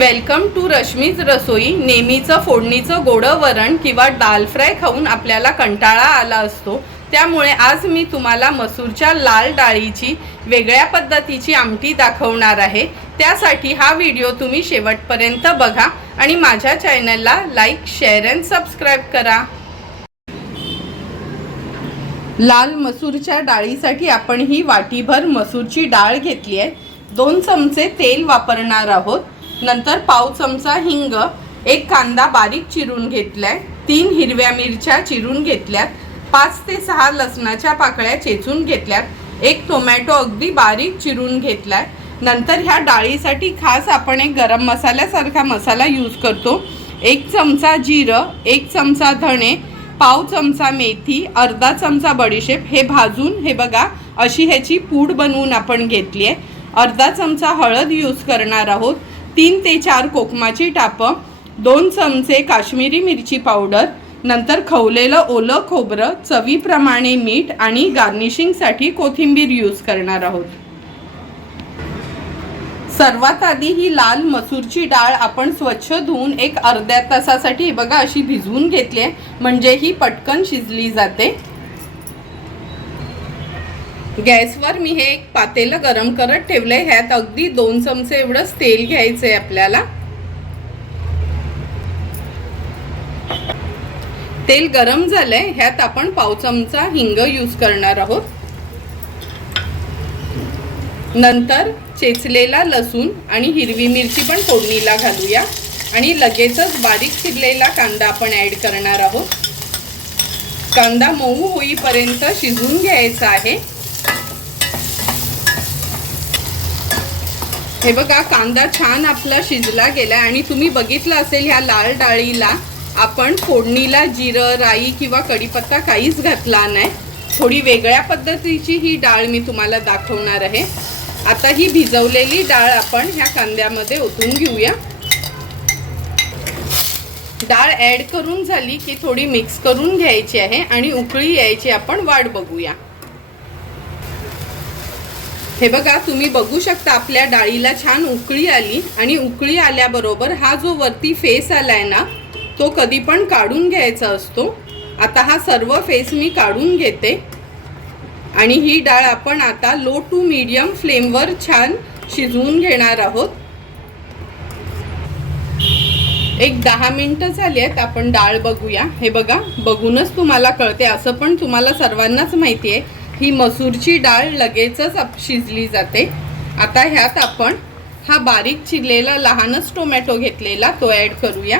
Welcome to Rashmi's Rasoi. नेहमीचं फोडणीचं गोडं वरण किंवा दाल फ्राय खाऊन आपल्याला कंटाळा आला असतो. त्यामुळे आज मी तुम्हाला मसूरच्या लाल डाळीची वेगळ्या पद्धतीची आमटी दाखवणार आहे. त्यासाठी हा व्हिडिओ तुम्ही शेवटपर्यंत बघा आणि माझ्या चॅनलला लाईक शेअर अँड सबस्क्राईब करा. लाल मसूरच्या डाळीसाठी आपण ही वाटीभर मसूरची डाळ घेतली आहे. दोन चमचे तेल वापरणार आहोत. नंतर पाव चमचा हिंग एक कांदा बारीक चिरून घेतलाय तीन हिरव्या मिरच्या चिरून घेतल्यात पाच ते सहा लसणाच्या पाकळ्या चेचून घेतल्यात एक टोमॅटो अगदी बारीक चिरून घेतलाय. नंतर ह्या डाळीसाठी खास आपण एक गरम मसाल्यासारखा मसाला यूज करतो. एक चमचा जिरं एक चमचा धणे पाव चमचा मेथी अर्धा चमचा बडीशेप हे भाजून हे बघा अशी ह्याची पूड बनवून आपण घेतली आहे. अर्धा चमचा हळद यूज करणार आहोत. तीन ते चार कोकमाची टापं दोन चमचे काश्मीरी मिरची पावडर नंतर खवलेलं ओलं खोबरं चवीप्रमाणे मीठ आणि गार्निशिंगसाठी कोथिंबीर यूज करणार आहोत. सर्वात आधी ही लाल मसूरची डाळ आपण स्वच्छ धुवून एक अर्ध्या तासासाठी बघा अशी भिजवून घेतली आहे. म्हणजे ही पटकन शिजली जाते. गॅसवर मी हे एक पातेलं गरम करत ठेवलंय. ह्यात अगदी दोन चमचे एवढंच तेल घ्यायचं आहे आपल्याला. तेल गरम झालंय. ह्यात आपण पाव चमचा हिंग यूज करणार आहोत. नंतर चेचलेला लसूण आणि हिरवी मिरची पण फोडणीला घालूया. आणि लगेचच बारीक चिरलेला कांदा आपण ॲड करणार आहोत. कांदा मऊ होईपर्यंत शिजवून घ्यायचा आहे. हे बघा कांदा छान आपला शिजला गेला आणि तुम्ही बघितलं असेल ह्या लाल डाळीला आपण फोडणीला जिरं राई किंवा कढीपत्ता काहीच घातला नाही. थोडी वेगळ्या पद्धतीची ही डाळ मी तुम्हाला दाखवणार आहे. आता ही भिजवलेली डाळ आपण ह्या कांद्यामध्ये ओतून घेऊया. डाळ ॲड करून झाली की थोडी मिक्स करून घ्यायची आहे आणि उकळी यायची आपण वाट बघूया. हे बघा तुम्ही बघू शकता आपल्या डाळीला छान उकळी आली आणि उकळी आल्याबरोबर हा जो वरती फेस आलाय ना तो कधी पण काढून घ्यायचा असतो. आता हा सर्व फेस मी काढून घेते. आणि ही डाळ आपण आता लो टू मीडियम फ्लेमवर छान शिजवून घेणार आहोत. एक दहा मिनटं झाली आहेत आपण डाळ बघूया. हे बघा बघूनच तुम्हाला कळते. असं पण तुम्हाला सर्वांनाच माहिती आहे. ही मसूरची डाळ लगेचच शिजली जाते. आता ह्यात आपण हा बारीक चिरलेला लहानच टोमॅटो घेतलेला तो ॲड करूया.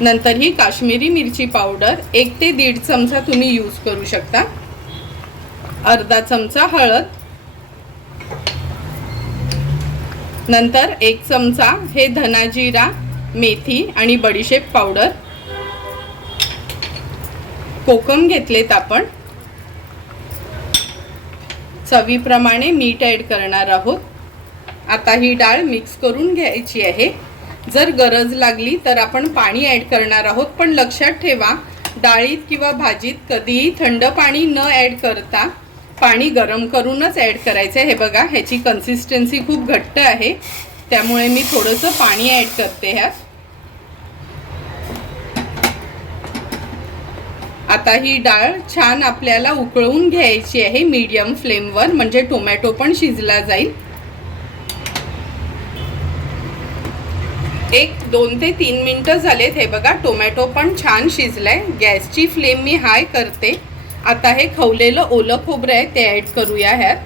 नंतर ही काश्मीरी मिरची पावडर एक ते दीड चमचा तुम्ही यूज करू शकता. अर्धा चमचा हळद. नंतर एक चमचा हे धनाजिरा मेथी आणि बडीशेप पावडर. कोकम घेतलेत आपण. चवीप्रमाणे मीठ ॲड करणार आहोत. आता ही डाळ मिक्स करून घ्यायची आहे. जर गरज लागली तर आपण पाणी ॲड करणार आहोत पण लक्षात ठेवा डाळीत किंवा भाजीत कधीही थंड पाणी न ॲड करता पाणी गरम करूनच ॲड करायचं आहे. हे बघा ह्याची कन्सिस्टन्सी खूप घट्ट आहे. त्यामुळे मी थोडंसं पाणी ॲड करते ह्यात. आता ही डाळ छान आपल्याला उकळवून घ्यायची आहे मीडियम फ्लेमवर म्हणजे टोमॅटो पण शिजला जाईल. एक दोन ते तीन मिनटं झालेत हे बघा. टोमॅटो पण छान शिजलाय. गॅसची फ्लेम मी हाय करते. आता हे खवलेलं ओलं खोबरं आहे ते ॲड करूया ह्यात.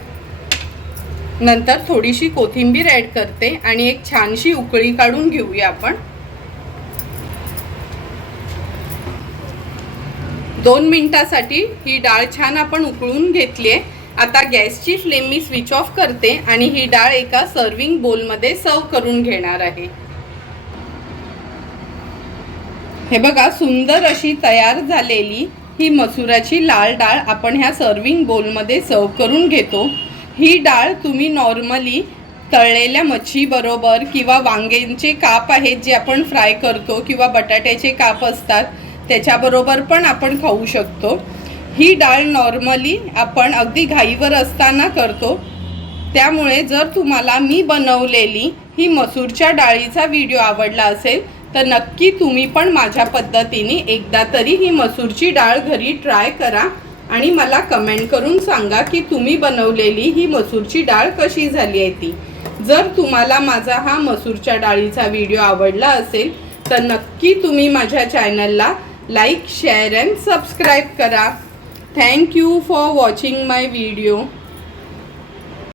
नंतर थोडीशी कोथिंबीर ॲड करते. आणि एक छानशी उकळी काढून घेऊया आपण. दोन मिनिटासाठी ही डाळ छान आपण उकळून घेतली आहे. आता गॅसची फ्लेम मी स्विच ऑफ करते आणि ही डाळ एका सर्विंग बोलमध्ये सर्व करून घेणार आहे. हे बघा सुंदर अशी तयार झालेली ही मसुराची लाल डाळ आपण ह्या सर्विंग बोलमध्ये सर्व करून घेतो. ही डाळ तुम्ही नॉर्मली तळलेल्या मच्छीबरोबर किंवा वांग्यांचे काप आहेत जे आपण फ्राय करतो किंवा बटाट्याचे काप असतात त्याच्याबरोबर पण आपण खाऊ शकतो. ही डाळ नॉर्मली आपण अगदी घाईवर असताना करतो. त्यामुळे जर तुम्हाला मी बनवलेली ही मसूरच्या डाळीचा व्हिडिओ आवडला असेल तर नक्की तुम्ही पण माझ्या पद्धतीने एकदा तरी ही मसूरची डाळ घरी ट्राय करा आणि मला कमेंट करून सांगा की तुम्ही बनवलेली ही मसूरची डाळ कशी झाली आहे ती. जर तुम्हाला माझा हा मसूरच्या डाळीचा व्हिडिओ आवडला असेल तर नक्की तुम्ही माझ्या चॅनलला लाईक शेअर अँड सबस्क्राईब करा. Thank you for watching my video